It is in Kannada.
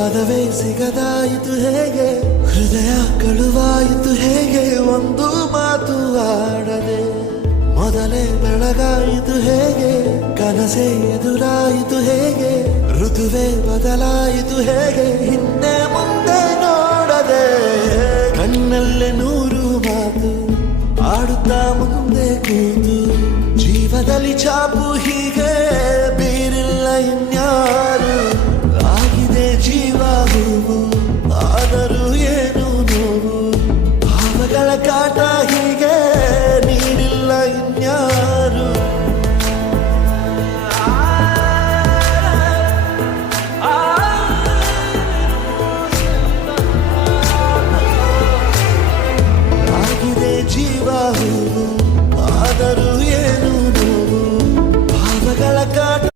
ಪದವೇ ಸಿಗದಾಯಿತು ಹೇಗೆ, ಹೃದಯ ಕಳುವಾಯಿತು ಹೇಗೆ, ಒಂದು ಮಾತು ಆಡದೆ ಮೊದಲೇ ಬೆಳಗಾಯಿತು ಹೇಗೆ, ಕನಸೇ ಎದುರಾಯಿತು ಹೇಗೆ, ಋತುವೇ ಬದಲಾಯಿತು ಹೇಗೆ, ಹಿಂದೆ ಮುಂದೆ ನೋಡದೆ ಕಣ್ಣಲ್ಲೇ ನೂರು ಮಾತು ಆಡುತ್ತಾ ಮುಂದೆ ಕೂತು, ಜೀವದಲ್ಲಿ ಚಾಪು ಹೀಗೆ